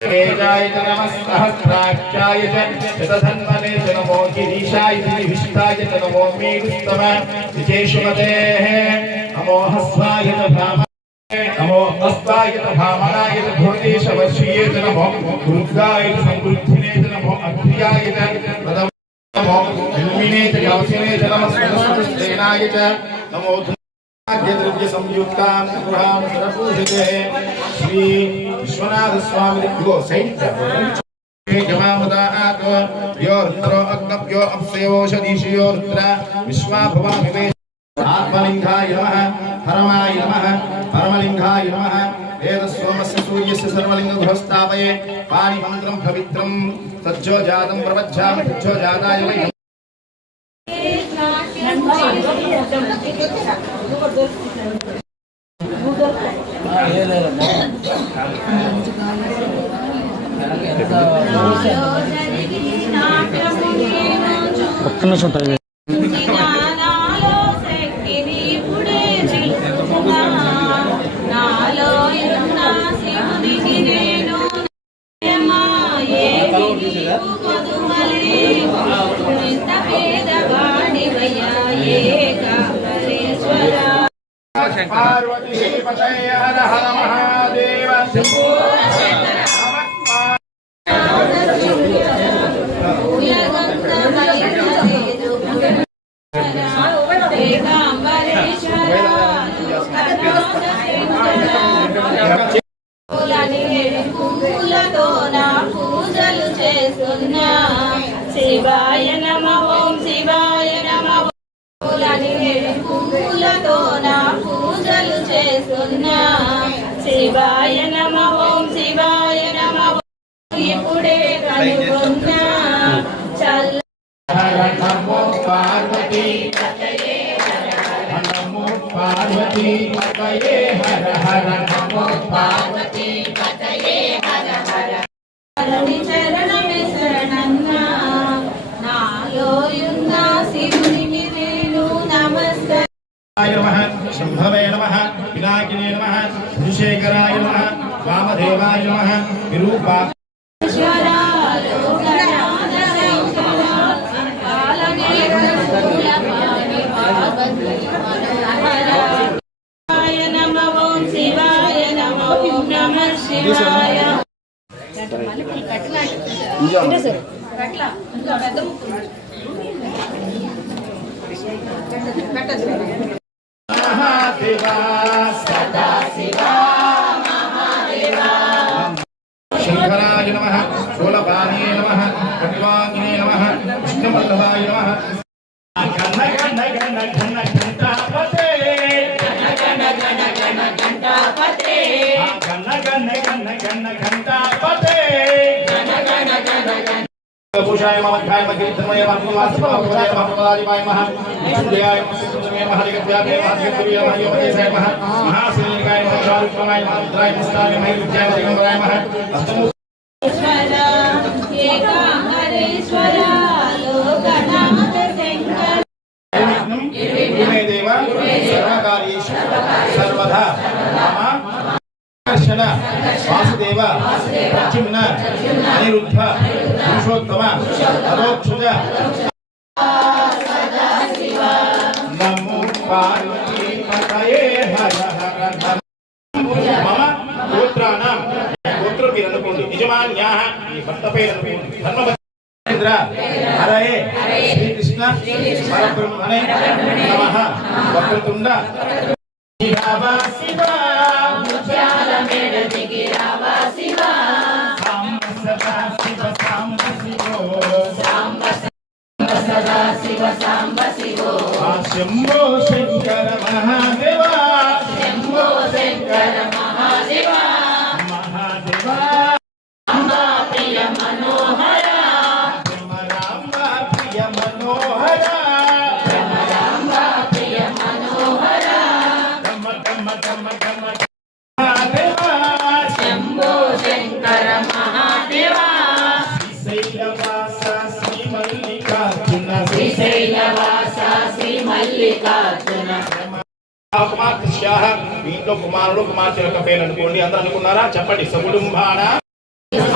वेदाय नमः सहस्राक्षाय शतधन्वने नमो गिरीशाय विशिष्टाय नमो मेघस्तम विशेषमतेः नमो हस्वाय नमो हस्ताय भामनाय धूर्देशवशीय नमो दुर्गाय समृद्धिने नमो अक्रियाय नमो इल्मिने कवचिने नमः सुरसेनाय नमो द्रव्य संयुक्तां गृहां प्रपूजिते श्री विश्वनाथ स्वामी गो सैन्य जमामदात यो रुद्रो अग्नभ्यो अप्सयोषदीशयो रुद्र विश्वाभुवनमिवे आत्मलिंगाय नमः परमाय नमः परमलिंगाय नमः वेदस्वमस्य सूर्यस्य सर्वलिंगगृहस्थापये पाणिमन्त्रं पवित्रं तज्जो जातं प्रवज्जामि तज्जो जाताय वै ఒక్క నిమిషం టైం पार्वती पतये हर हर महादेव शंभो शिवाय नमः ओम शिवाय नमः पूजलु చేస్తున్నా శివాయ నమః ఓం శివాయ నమః ఇప్పుడే కనుగొన్నా చల్ల నమో పార్వతీ పతయే హర నమో పార్వతీ పతయే హర హర నమో పార్వతీ పతయే హర హర హరి చరణమే శరణన్నా నాలో యున్న శివునికి నేను నమస్తే नमः शंभवे नमः पिनाकिने नमः भूषेकराय नमः वामदेवाय नमः विरूपा नमः ओम शिवाय नमः ओम नमः शिवाय महादेवा सदा शिवा महादेवा शंकराय नमः शूलपाणिये नमः खट्वांगिने नमः विष्णुवल्लभाय नमः घन घन घन घन घंटापते घन घन घन घन घंटापते घन घन घन घन घंटापते घन घन घन घन पुरुषाय ममध्याय मध्यमय महत्वमास्पदाय महत्वदादिपाय महा विष्णुदेवाय मत्स्यसूत्रमे महदिगत्याय महदिगत्याय महयोपदेशाय महा महाश्रीनिकाय महाशारुक्माय महारुद्राय मुस्ताय महिरुद्याय दिगंबराय महा अष्टमु ईश्वरा एकांबरेश्वरा लोकनाथ शंकर मे देव सर्वकार्येषु सर्वदा मम दर्शन वासुदेव प्रद्युम्न अनिरुद्ध पुरुषोत्तम अदोक्षज नमो पार्वती पतये हर हर मम गोत्राणां गोत्र పేరు అనుకోండి యజమాన్యాః ఈ భర్త పేరు అనుకోండి ధర్మభద్ర హరయే శ్రీకృష్ణ పరబ్రహ్మణే నమః వక్రతుండ శివ శివ ముత్యాల మేడ దిగిరావ శివ సాంబ సదా శివ సాంబ శివో సాంబ సదా శివ సాంబ శివో శంభో శంకర మహాదేవ శంభో శంకర మహాదేవ మహాదేవ అంబా ప్రియ మనోహర రామ ప్రియ మనోహర రామ ప్రియ మనోహర గమ గమ గమ గమ మహాదేవ శంభో శంకర మహాదేవ మల్లికార్జున కుమార్తెస్యాః మీ ఇంట్లో కుమారుడు కుమార్తె యొక్క పేరు అనుకోండి. అందరూ అనుకున్నారా? చెప్పండి. సకుటుంబాన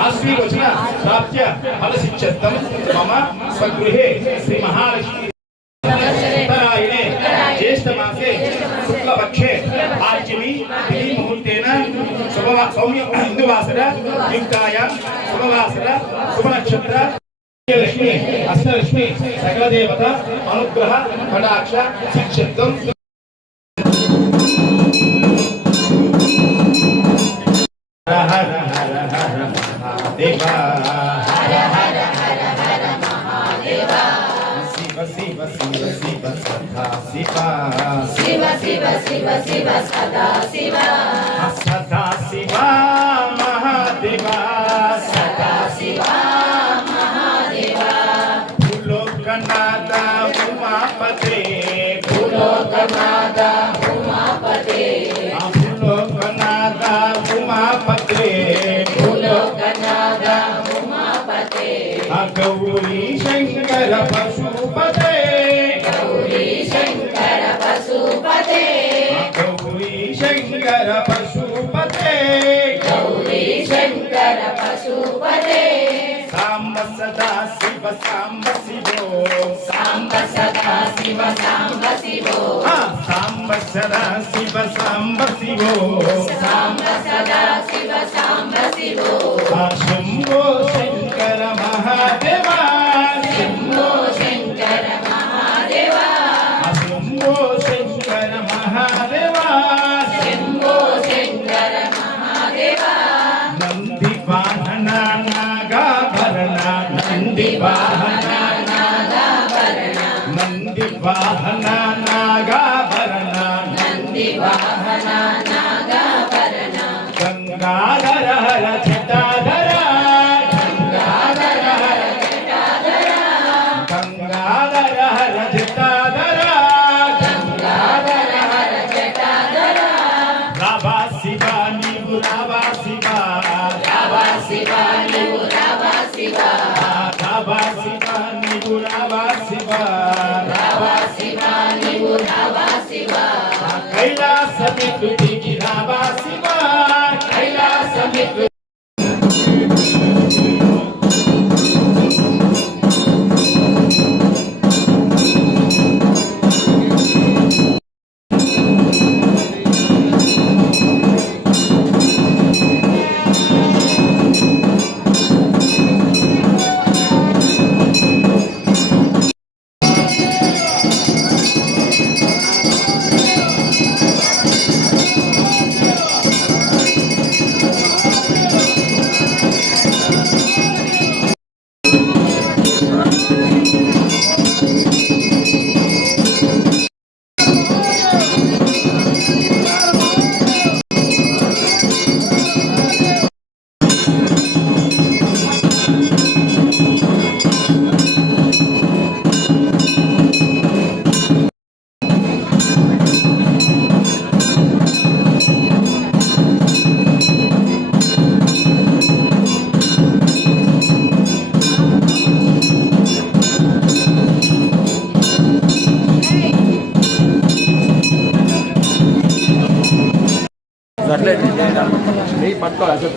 ఆశ్రీవచన ప్రాప్త్య ఫలసిచ్చత్తం మమ స్వగృహే శ్రీ మహాలక్ష్మి ఉత్తరాయణే జ్యేష్ఠమాసే శుక్లపక్షే పాడ్యమి తిథి ముహూర్తేన సౌమ్య హిందువాసర యుక్తాయ శుభవాసర శుభనక్షత్ర లక్ష్మి అష్టలక్ష్మి సకల దేవత అనుగ్రహ కటాక్ష శిక్షత్వం హర హర హర మహాదేవ హర హర హర హర మహాదేవ శివ శివ శివ శివ సదా శివ శివ శివ శివ శివ సదా శివ సదా శివ మహాదేవ సదా శివ మహాదేవ భూలోకనాథ ఉమాపతే భూలోకనాథ ఉమాపతే భూలోకనాథ ఉమాపతే భూలోకనాథ ఉమాపతే గౌరీ శంకర పశుపతే గౌరీ శంకర పశుపతే గౌరీ శంకర పశుపతే గౌరీ శంకర పశుపతే సాంబ సదా శివ సాంబ శివో సాంబ సదా శివ సాంబ శివో సాంబ సదా శివ సాంబ శివో సాంబ సదా శివ సాంబ శివో శంభో శంకర మహాదేవ శంభో శంకర మహాదేవ శంభో శంకర మహాదేవ శంభో శంకర మహాదేవ నంది వాహన నాగాభరణ నంది వాహన నాగాభరణ నంది వాహన నాగాభరణ నంది వాహన నాగాభరణ గంగాధర హర జటాధర గంగాధర హర జటాధర గంగాధర హర జటాధర గంగాధర హర జటాధర రావా శివ నీవు రావా శివ రావా శివ నీవు రావా శివ రావా శివ నీవు రావా శివ రావా శివ నీవు రావా శివ కైలాసమిత్రుడికి రావా శివ కైలాసమిత్రుడు పట్టుకోవాలి.